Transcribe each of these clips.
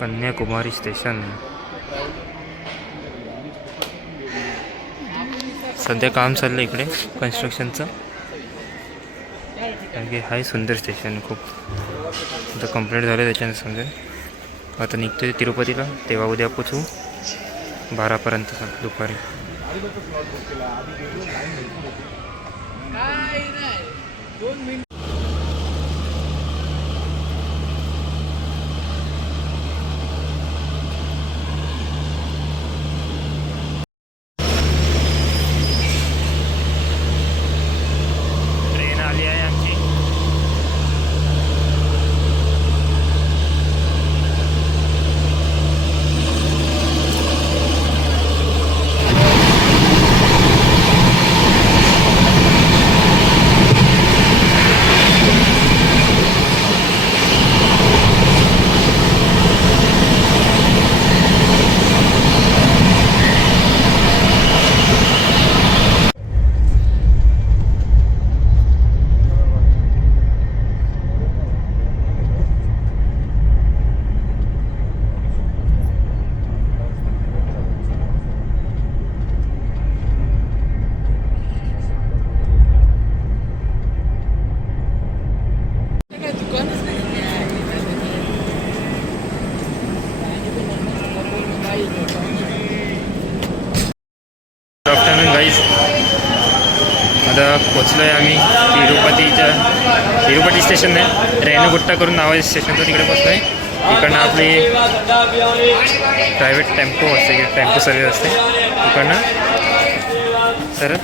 Kanyakumari station. सध्या काम चाललं इकडे कन्स्ट्रक्शनचं. कारण की हाय सुंदर स्टेशन खूप. आता कंप्लीट झालं त्याच्यानं समजेल. आता निघतोय तिरुपतीला, तेव्हा उद्या पोचू 12पर्यंत दुपारी. ट्रेन आली आहे आमची. Afternoon guys. आता पोचलो आहे आम्ही तिरुपती स्टेशन आहे. रेणुगुट्टा करून नाव आहे स्टेशनचं, तिकडे पोचलो आहे. इकडनं आपली प्रायव्हेट टेम्पो असते, टेम्पो सर्विस असते. इकडनं सर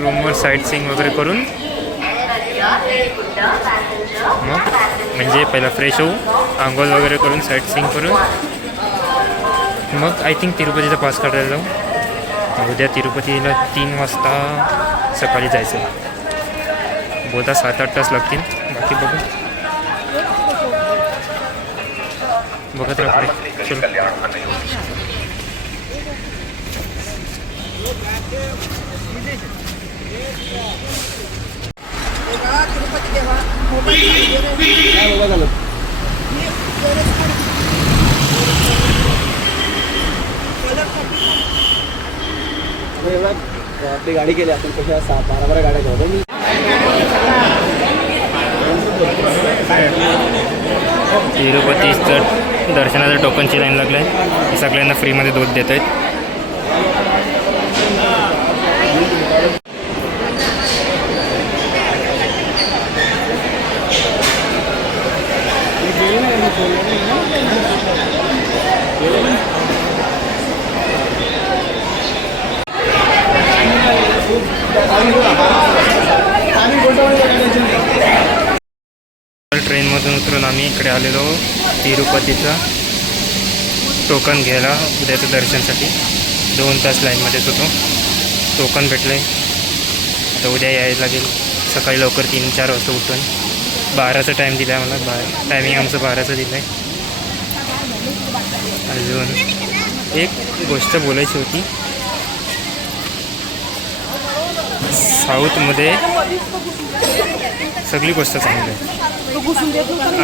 रूमवर साईट सीइंग वगैरे करून मग म्हणजे पहिला फ्रेश होऊ, आंघोळ वगैरे करून साईट सीइंग करून मग आय थिंक तिरुपतीचा पास काढायला जाऊ. उद्या तिरुपतीला 3 वाजता सकाळी जायचं. बोलता 7-8 तास लागतील. बाकी बघू, बघत राहा पुढे. चलो. आपली गाडी केली आपण कशा 12 गाड्या ठेवतो. तिरुपतीचं दर्शनाचं टोकनची लाईन लागलं आहे. सगळ्यांना फ्रीमध्ये दूध देत आहेत. ट्रेनमधून उतरून आम्ही इकडे आलेलो तिरुपतीचं टोकन घ्यायला उद्याचं दर्शनसाठी. 2 तास लाईनमध्येच होतो. टोकन भेटलं आहे. आता उद्या यायला लागेल सकाळी लवकर 3-4 वाजता उठून. 12चा टाईम दिला आहे मला. टायमिंग आमचं 12चं दिलं आहे. अजून एक गोष्ट बोलायची होती. साऊथमध्ये सगळी गोष्ट चांगली आहे.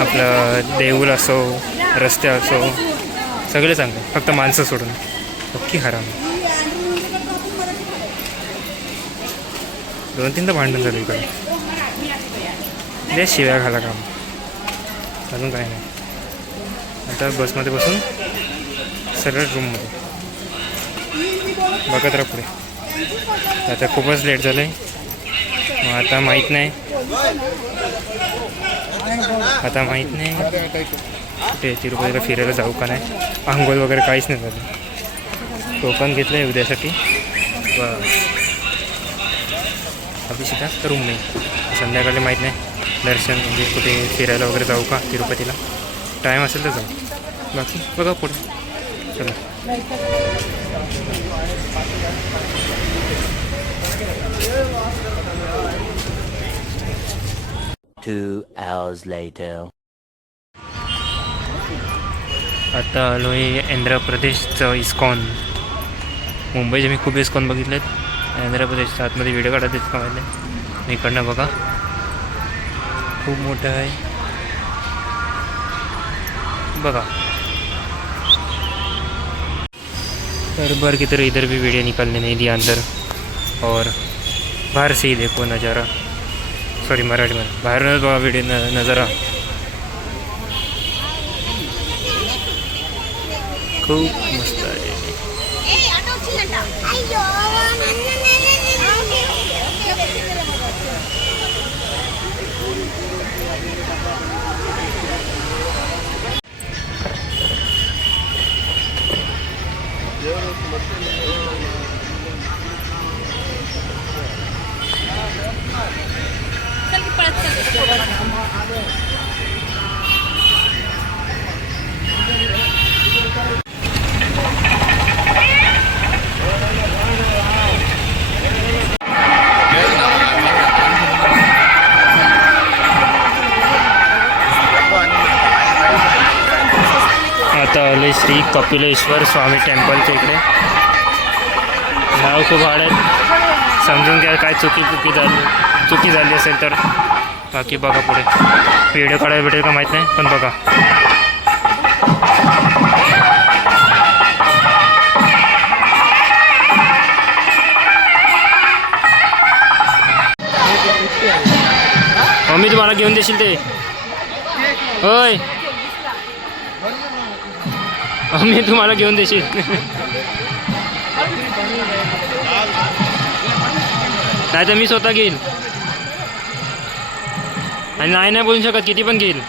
आपलं देऊळ असो, रस्ते असो, सगळे चांगले. फक्त माणसं सोडून पक्की हराम. 2-3दा भांडण झालं इकडे. दे शिव्या घाला काम, अजून काय नाही. आता बसमध्ये बसून सरळ रूममध्ये बघत राहा पुढे. आता खूपच लेट झालं आहे. मग आता माहीत नाही कुठे तिरुपतीला फिरायला जाऊ का नाही. आंघोळ वगैरे काहीच नाही झालं. टोकन घेतलं आहे उद्यासाठी. अभिषेका रूम नाही. संध्याकाळी माहीत नाही दर्शन म्हणजे कुठे फिरायला वगैरे जाऊ का तिरुपतीला. टाईम असेल तर जाऊ. बाकी बघा पुढे. चला. 2 hours later. आता आलो आहे आंध्र प्रदेशचं इस्कॉन. मुंबईचे मी खूप इस्कॉन बघितले आहेत. आंध्र प्रदेशच्या आतमध्ये व्हिडिओ काढत आहेत का इकडनं बघा. खूप मोठं आहे. बघा। तर बार की तरह इधर भी वीडियो निकालने नहीं दिया अंदर, और बाहर से ही देखो नज़ारा, सॉरी मराठी में बाहर बघा वीडियो नज़ारा खूप मस्त आहे। आता आले श्री कपिलेश्वर स्वामी टेम्पलच्या इकडे। नाव खूप हार्ड आहे, समजून घ्या काय चुकी झाली असेल तर, बाकी बघा पुढे व्हिडिओ काढायला भेटेल का माहीत नाही, पण बघा। मम्मी तुम्हाला घेऊन देशील ते, होय मम्मी तुम्हाला घेऊन देशील नाही तर मी स्वतः घेईल, आणि नाही बोलू शकत, किती पण घेईल।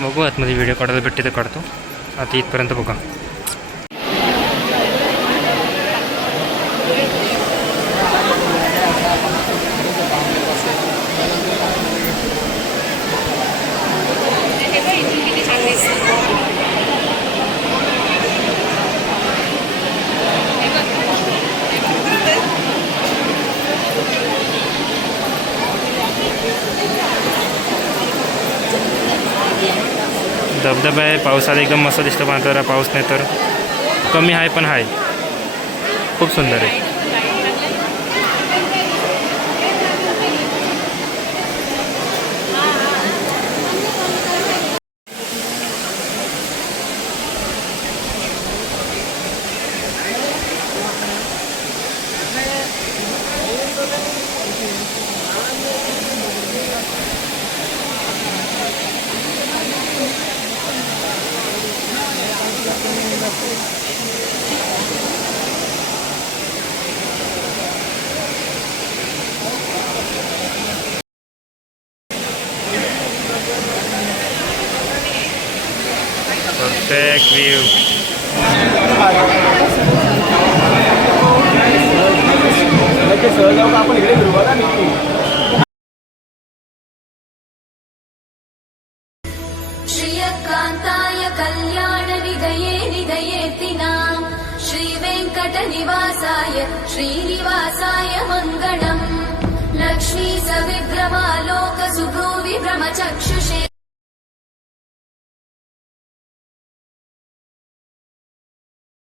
बघू आतमध्ये व्हिडिओ काढायला भेटते तर काढतो, आता इथपर्यंत बघा। धबधबा आहे, पावसात एकदम मस्त दिसतं, पण आता पाऊस नाही तर कमी आहे, पण आहे खूप सुंदर आहे। Perfect view. श्रियकान्ताय कल्याण निधये निधयेतिनां श्रीवेङ्कटनिवासाय श्री